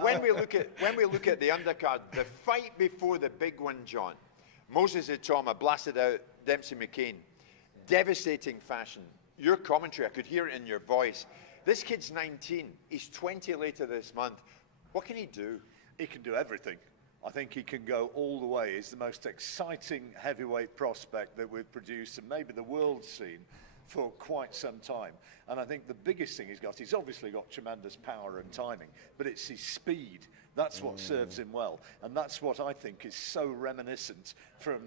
when we look at the undercard, the fight before the big one, John, Moses Itauma blasted out Demsey McKean, devastating fashion. Your commentary, I could hear it in your voice. This kid's 19. He's 20 later this month. What can he do? He can do everything. I think he can go all the way. He's the most exciting heavyweight prospect that we've produced, and maybe the world's seen for quite some time. And I think the biggest thing he's obviously got tremendous power and timing, but it's his speed. That's what serves him well. And that's what I think is so reminiscent from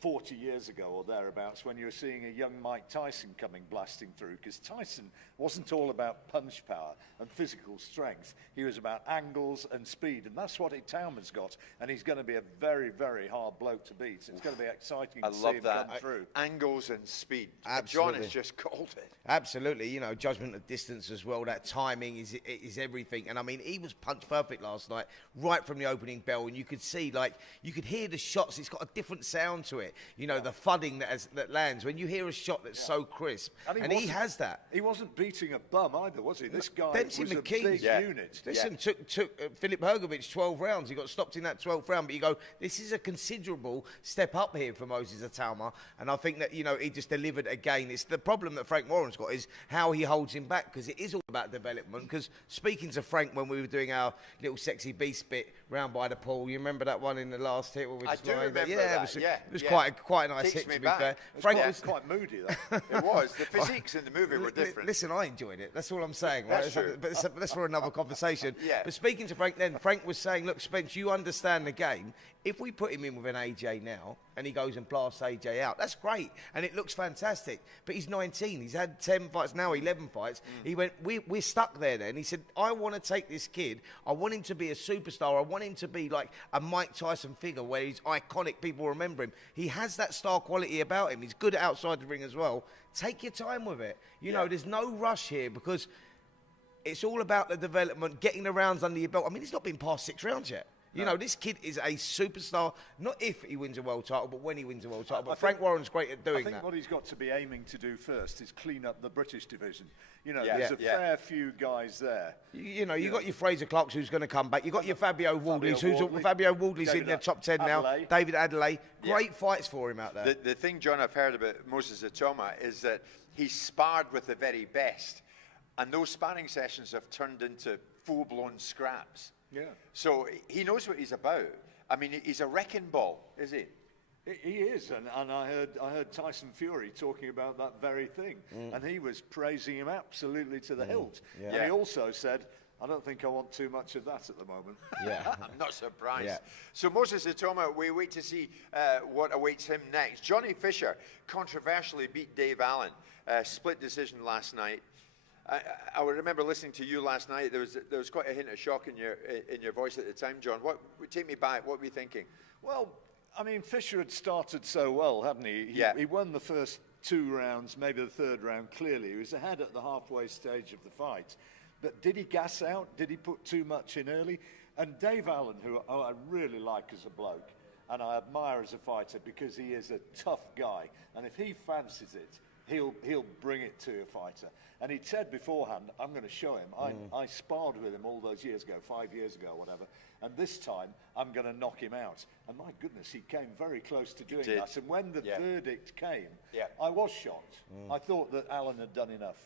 40 years ago or thereabouts, when you were seeing a young Mike Tyson coming blasting through, because Tyson wasn't all about punch power and physical strength. He was about angles and speed, and that's what Itauma's got, and he's going to be a very, very hard bloke to beat. So it's going to be exciting to see him come through. Angles and speed. Absolutely. John has just called it. Absolutely. You know, judgment of distance as well. That timing is everything. And I mean, he was punch perfect last night, right from the opening bell, and you could see, like, you could hear the shots. It's got a different sound to it. You know, the thudding that lands when you hear a shot that's so crisp, and he has that. He wasn't beating a bum either, was he? This guy Demsey was McKean, a big unit. Listen, took Filip Hrgovic 12 rounds. He got stopped in that 12th round, but you go, this is a considerable step up here for Moses Itauma, and I think that, you know, he just delivered again. It's the problem that Frank Warren's got is how he holds him back, because it is all about development. Because speaking to Frank when we were doing our little sexy beast bit round by the pool, you remember that one in the last hit where we just remember that. It was quite a nice hit, to be fair. Frank was quite moody, though. It was. The physiques in the movie were different. Listen, I enjoyed it. That's all I'm saying. Right? That's true. But that's for another conversation. Yeah. But speaking to Frank then, Frank was saying, look, Spence, you understand the game. If we put him in with an AJ now and he goes and blasts AJ out, that's great. And it looks fantastic. But he's 19. He's had 10 fights, now 11 fights. He went, we're stuck there then. He said, I want to take this kid. I want him to be a superstar. I want him to be like a Mike Tyson figure where he's iconic. People remember him. He has that star quality about him. He's good outside the ring as well. Take your time with it. You know, there's no rush here, because it's all about the development, getting the rounds under your belt. I mean, he's not been past 6 rounds yet. You know, this kid is a superstar, not if he wins a world title, but when he wins a world title. But Frank Warren's great at doing that. I think what he's got to be aiming to do first is clean up the British division. You know, there's a fair few guys there. You know, you got your Fraser Clarks who's going to come back. You got your Fabio Wardley's, Fabio Wardley's in the top 10 now. David Adelaide. Great fights for him out there. The thing, John, I've heard about Moses Itauma is that he's sparred with the very best. And those sparring sessions have turned into full-blown scraps. Yeah. So he knows what he's about. I mean, he's a wrecking ball, is he? He is, and I heard Tyson Fury talking about that very thing, and he was praising him absolutely to the hilt. Yeah. And he also said, I don't think I want too much of that at the moment. Yeah. I'm not surprised. Yeah. So Moses Itauma, we wait to see what awaits him next. Johnny Fisher controversially beat Dave Allen, split decision last night. I remember listening to you last night. There was quite a hint of shock in your voice at the time, John. Take me back. What were you thinking? Well, I mean, Fisher had started so well, hadn't he? He won the first 2 rounds, maybe the 3rd round. Clearly, he was ahead at the halfway stage of the fight. But did he gas out? Did he put too much in early? And Dave Allen, who I really like as a bloke, and I admire as a fighter, because he is a tough guy. And if he fancies it, he'll bring it to a fighter. And he'd said beforehand, I'm going to show him. I sparred with him all those years ago, 5 years ago, whatever. And this time, I'm going to knock him out. And my goodness, he came very close to doing that. And when the verdict came, I was shocked. I thought that Allen had done enough.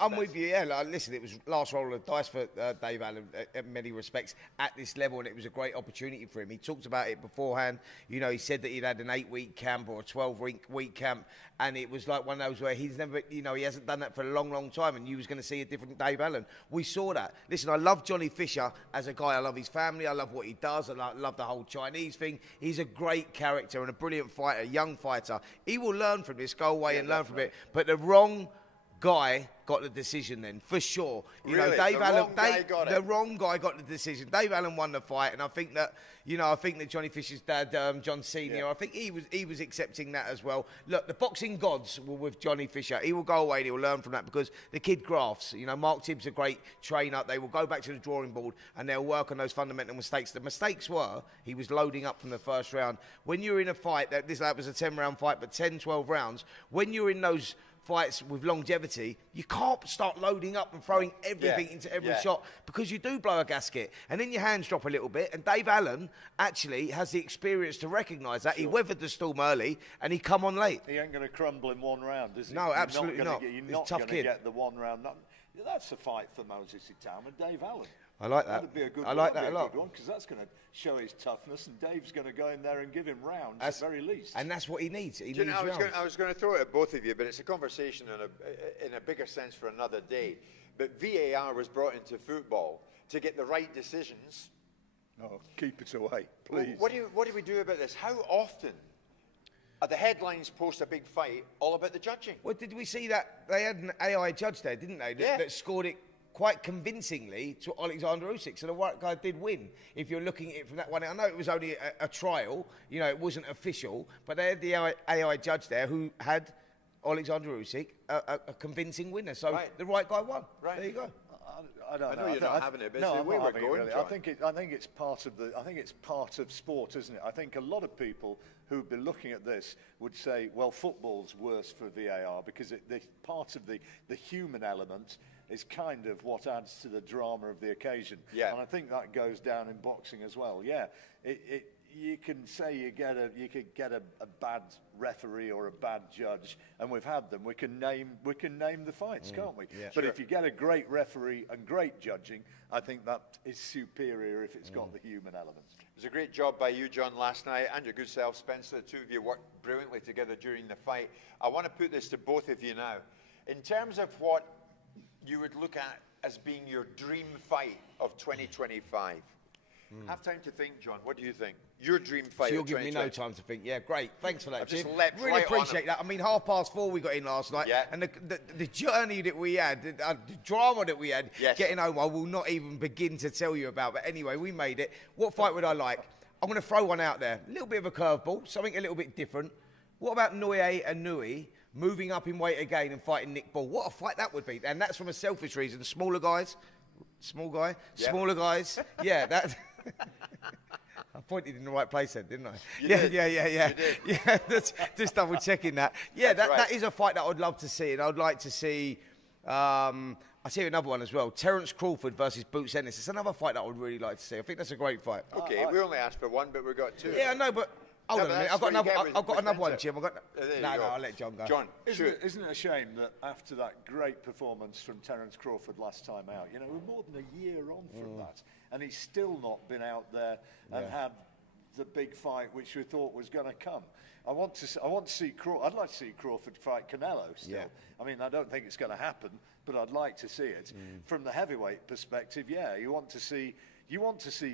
I'm with you. Listen, it was last roll of the dice for Dave Allen in many respects at this level, and it was a great opportunity for him. He talked about it beforehand. You know, he said that he'd had an 8-week camp or a 12-week camp, and it was like one of those where he's never, you know, he hasn't done that for a long, long time, and you was going to see a different Dave Allen. We saw that. Listen, I love Johnny Fisher as a guy. I love his family. I love what he does. I love the whole Chinese thing. He's a great character and a brilliant fighter, young fighter. He will learn from this, go away and learn from it. But the wrong guy got the decision then, for sure. You know, Dave Allen, the wrong guy got the decision. Dave Allen won the fight, and I think that, you know, Johnny Fisher's dad, John Senior, I think he was accepting that as well. Look, the boxing gods were with Johnny Fisher. He will go away and he will learn from that, because the kid grafts. You know, Mark Tibbs a great trainer. They will go back to the drawing board and they'll work on those fundamental mistakes. The mistakes were, he was loading up from the first round. When you're in a fight, that was a 10-round fight, but 10, 12 rounds, when you're in those fights with longevity, you can't start loading up and throwing everything into every shot, because you do blow a gasket and then your hands drop a little bit. And Dave Allen actually has the experience to recognise that. He weathered the storm early and he come on late. He ain't going to crumble in one round, is he? No, absolutely not. You're not going to get the one round. That's a fight for Moses Itauma and Dave Allen. I like that. That'd be a good I like that a lot. Because that's going to show his toughness, and Dave's going to go in there and give him rounds at very least. And that's what he needs. He needs rounds. I was going to throw it at both of you, but it's a conversation in a bigger sense for another day. But VAR was brought into football to get the right decisions. No, keep it away, please. What do we do about this? How often are the headlines post a big fight all about the judging? Well, did we see that they had an AI judge there, didn't they? That scored it quite convincingly to Alexander Usyk. So the white guy did win. If you're looking at it from that one, I know it was only a trial, you know, it wasn't official, but they had the AI judge there who had Alexander Usyk a convincing winner. So the right guy won. Right. There you go. I don't know. I know you're not having it, but it's the way we're going. Really. I think it's part of sport, isn't it? I think a lot of people who'd be looking at this would say, well, football's worse for VAR because part of the human element is kind of what adds to the drama of the occasion. Yeah. And I think that goes down in boxing as well. Yeah. You can say you could get a bad referee or a bad judge, and we've had them. We can name the fights, can't we? Yeah, but if you get a great referee and great judging, I think that is superior if it's got the human element. It was a great job by you, John, last night, and your good self, Spencer. The two of you worked brilliantly together during the fight. I want to put this to both of you now. In terms of what you would look at as being your dream fight of 2025. Have time to think, John. What do you think? Your dream fight. So you're giving me no time to think. Yeah, great. Thanks for that, Jim. Really appreciate that. I mean, 4:30 we got in last night, and the journey that we had, the drama that we had, getting home, I will not even begin to tell you about. But anyway, we made it. What fight would I like? I'm going to throw one out there. A little bit of a curveball, something a little bit different. What about Noye and Nui moving up in weight again and fighting Nick Ball? What a fight that would be. And that's from a selfish reason. Smaller guys. Yeah, that... I pointed in the right place then, didn't I? You did. Yeah, just double checking that. Yeah, that is a fight that I'd love to see, and I'd like to see... I see another one as well. Terence Crawford versus Boots Ennis. It's another fight that I would really like to see. I think that's a great fight. Okay, we only asked for one, but we got two. Yeah, I know, but... Hold on a minute. I've got another one, Jim. No, I'll let John go. John, isn't it a shame that after that great performance from Terence Crawford last time out, you know, we're more than a year on from that, and he's still not been out there and had the big fight which we thought was going to come. I'd like to see Crawford fight Canelo still. Yeah. I mean, I don't think it's going to happen, but I'd like to see it. From the heavyweight perspective, you want to see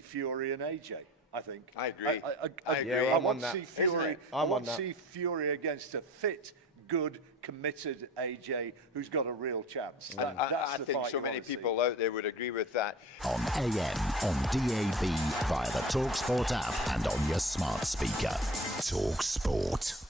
Fury and AJ. I think. I agree. I agree. Yeah, I want to see Fury. I want to see Fury against a fit, good, committed AJ who's got a real chance. I think so many people out there would agree with that. On AM, on DAB, via the talkSPORT app, and on your smart speaker. talkSPORT.